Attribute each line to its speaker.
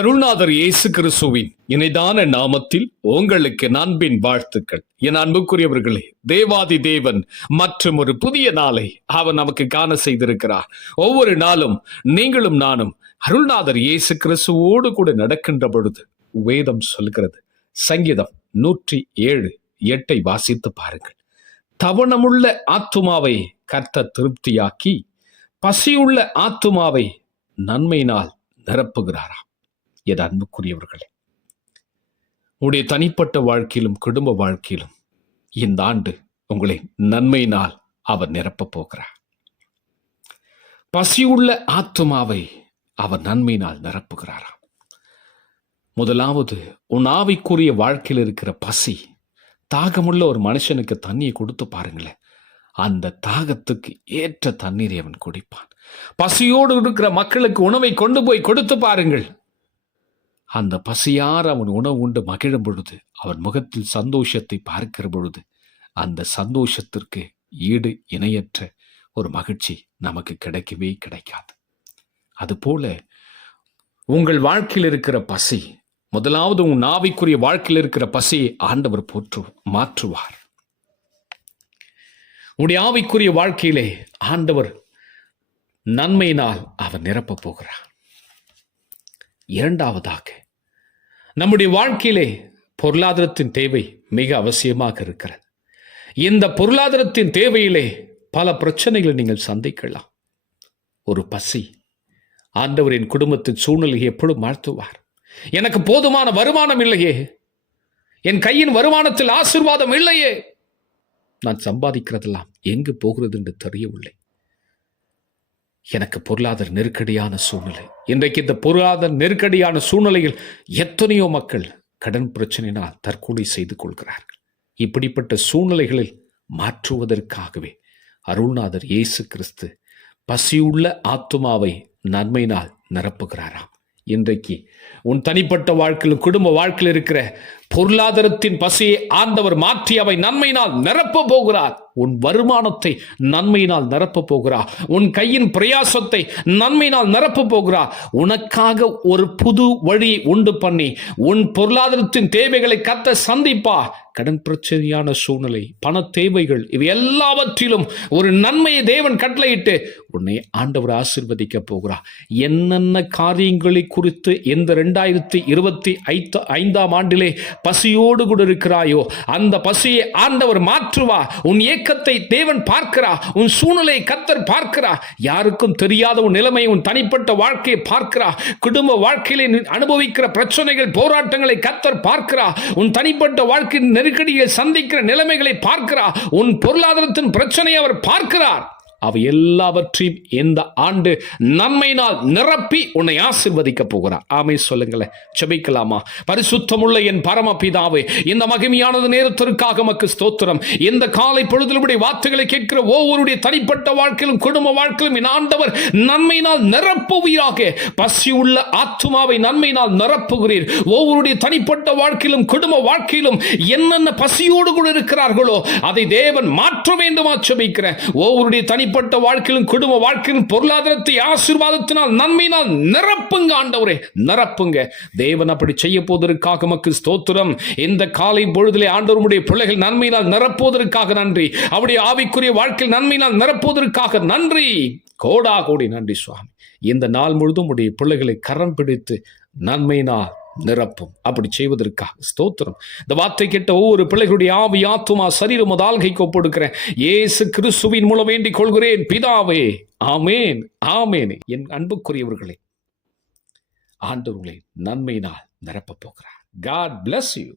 Speaker 1: அருள்நாதர் இயேசு கிறிஸ்துவின் இணைதான நாமத்தில் உங்களுக்கு அன்பின் வாழ்த்துக்கள். என் அன்புக்குரியவர்களே தேவாதி தேவன் மற்றும் ஒரு புதிய நாளை அவன் நமக்கு காண செய்திருக்கிறார். ஒவ்வொரு நாளும் நீங்களும் நானும் அருள்நாதர் இயேசு கிறிஸ்துவோடு கூட நடக்கின்ற பொழுது வேதம் சொல்கிறது. சங்கீதம் நூற்றி ஏழு எட்டை வாசித்து பாருங்கள். தவணமுள்ள ஆத்துமாவை கர்த்த திருப்தியாக்கி பசியுள்ள ஆத்துமாவை நன்மையினால் நிரப்புகிறாராம். என் அன்புக்குரியவர்களே உங்களுடைய தனிப்பட்ட வாழ்க்கையிலும் குடும்ப வாழ்க்கையிலும் இந்த ஆண்டு உங்களை நன்மையினால் அவர் நிரப்பப் போகிறார். பசியுள்ள ஆத்மாவை அவர் நன்மையினால் நிரப்புகிறாராம். முதலாவது உன் ஆவிக்குரிய வாழ்க்கையில் இருக்கிற பசி தாகமுள்ள ஒரு மனுஷனுக்கு தண்ணியை கொடுத்து பாருங்களேன். அந்த தாகத்துக்கு ஏற்ற தண்ணீரை அவன் குடிப்பான். பசியோடு இருக்கிற மக்களுக்கு உணவை கொண்டு போய் கொடுத்து பாருங்கள். அந்த பசியார் அவன் உணவு உண்டு மகிழும் பொழுது அவன் முகத்தில் சந்தோஷத்தை பார்க்கிற பொழுது அந்த சந்தோஷத்திற்கு ஈடு இணையற்ற ஒரு மகிழ்ச்சி நமக்கு கிடைக்கவே கிடைக்காது. அதுபோல உங்கள் வாழ்க்கையில் இருக்கிற பசி முதலாவது உன் நாவிக்குரிய வாழ்க்கையில் இருக்கிற பசியை ஆண்டவர் போற்று மாற்றுவார். உடைய ஆவிக்குரிய வாழ்க்கையிலே ஆண்டவர் நன்மையினால் அவர் நிரப்பப் போகிறார். இரண்டாவதாக நம்முடைய வாழ்க்கையிலே பொருளாதாரத்தின் தேவை மிக அவசியமாக இருக்கிறது. இந்த பொருளாதாரத்தின் தேவையிலே பல பிரச்சனைகளை நீங்கள் சந்திக்கலாம். ஒரு பசி. ஆண்டவரின் குடும்பத்தின் சூழ்நிலையை எப்பொழுதும் மாழ்த்துவார் எனக்கு போதுமான வருமானம் இல்லையே. என் கையின் வருமானத்தில் ஆசிர்வாதம் இல்லையே. நான் சம்பாதிக்கிறதெல்லாம் எங்கு போகிறது என்று தெரியவில்லை. எனக்கு பொருளாதார நெருக்கடியான சூழ்நிலை. இன்றைக்கு இந்த பொருளாதார நெருக்கடியான சூழ்நிலையில் எத்தனையோ மக்கள் கடன் பிரச்சனையினால் தற்கொலை செய்து கொள்கிறார்கள். இப்படிப்பட்ட சூழ்நிலைகளில் மாற்றுவதற்காகவே அருள்நாதர் இயேசு கிறிஸ்து பசியுள்ள ஆத்துமாவை நன்மையினால் நிரப்புகிறாராம். இன்றைக்கு உன் தனிப்பட்ட வாழ்க்கையில் குடும்ப வாழ்க்கையில் இருக்கிற பொருளாதாரத்தின் பசியை ஆண்டவர் மாற்றி அவை நன்மையினால் நிரப்ப போகிறார். உன் வருமானத்தை நன்மையினால் நிரப்ப போகிறா. உன் கையின் பிரயாசத்தை நன்மையினால் நிரப்ப போகிறா. உனக்காக ஒரு புது வழி உண்டு பண்ணி உன் பொருளாதாரத்தின் தேவைகளை கத்த சந்திப்பா. கடன் பிரச்சனையான சூழ்நிலை பண தேவைகள் இவை எல்லாவற்றிலும் ஒரு நன்மையை தேவன் கட்டளையிட்டு உன்னை ஆண்டவர் ஆசிர்வதிக்க போகிறார் என்னென்ன காரியங்களை குறித்து இந்த ரெண்டாயிரத்தி இருபத்தி ஐந்து ஐந்தாம் ஆண்டிலே பசியோடு கூட இருக்கிறாயோ அந்த பசியை ஆண்டவர் மாற்றுவா. உன் இயக்கத்தை தேவன் பார்க்கிறா உன் சூழ்நிலையை கத்தர் பார்க்கிறா. யாருக்கும் தெரியாத உன் நிலைமை உன் தனிப்பட்ட வாழ்க்கையை பார்க்கிறா. குடும்ப வாழ்க்கையிலே அனுபவிக்கிற பிரச்சனைகள் போராட்டங்களை கத்தர் பார்க்கிறா. உன் தனிப்பட்ட வாழ்க்கையின் நெருக்கடியை சந்திக்கிற நிலைமைகளை பார்க்கிறா. உன் பொருளாதாரத்தின் பிரச்சனையை அவர் பார்க்கிறார். அவை எல்லாவற்றையும் இந்த ஆண்டு நன்மையினால் நிரப்பி உன்னை ஆசிர்வதிக்க போகிறார். ஆமை சொல்லுங்களேன் செபிக்கலாமா பரிசுத்தமுள்ள என் பரமபிதாவே இந்த மகிமையானது நேரத்திற்காக மக்கு ஸ்தோத்திரம். இந்த காலை பொழுதிலுடைய வார்த்தைகளை கேட்கிற ஒவ்வொருடைய தனிப்பட்ட வாழ்க்கையிலும் குடும்ப வாழ்க்கையிலும் என் ஆண்டவர் நன்மையினால் நிரப்புவீராக. பசி உள்ள ஆத்துமாவை நன்மையினால் நிரப்புகிறீர். ஒவ்வொருடைய தனிப்பட்ட வாழ்க்கையிலும் குடும்ப வாழ்க்கையிலும் என்னென்ன பசியோடு கூட இருக்கிறார்களோ அதை தேவன் மாற்ற வேண்டுமா? செபிக்கிறேன் ஒவ்வொருடைய தனி தனிப்பட்ட வாழ்க்கையிலும் குடும்ப வாழ்க்கையிலும் பொருளாதாரத்தை ஆசீர்வாதத்தினால் நன்மையினால் நிரப்புங்க ஆண்டவரே நிரப்புங்க. தேவன் அப்படி செய்ய போவதற்காக நமக்கு ஸ்தோத்திரம். இந்த காலை பொழுதிலே ஆண்டவருடைய பிள்ளைகள் நன்மையினால் நிரப்புவதற்காக நன்றி. அவருடைய ஆவிக்குரிய வாழ்க்கையில் நன்மையினால் நிரப்புவதற்காக நன்றி. கோடா கோடி நன்றி சுவாமி. இந்த நாள் முழுதும் உடைய பிள்ளைகளை கரம் பிடித்து நன்மையினால் நிரப்பும். அப்படி செய்வதற்காக. ஸ்தோத்திரம். இந்த வார்த்தை கேட்ட ஒவ்வொரு பிள்ளைகளுடைய ஆவி ஆத்துமா சரீரம் ஆள்கைக்கு ஒப்படுக்கிறேன். ஏசு கிறிஸ்துவின் மூலம் வேண்டிக் கொள்கிறேன். பிதாவே ஆமேன் ஆமேன். என் அன்புக்குரியவர்களே ஆண்டவர்களை நன்மையினால் நிரப்பப் போகிறார். God bless you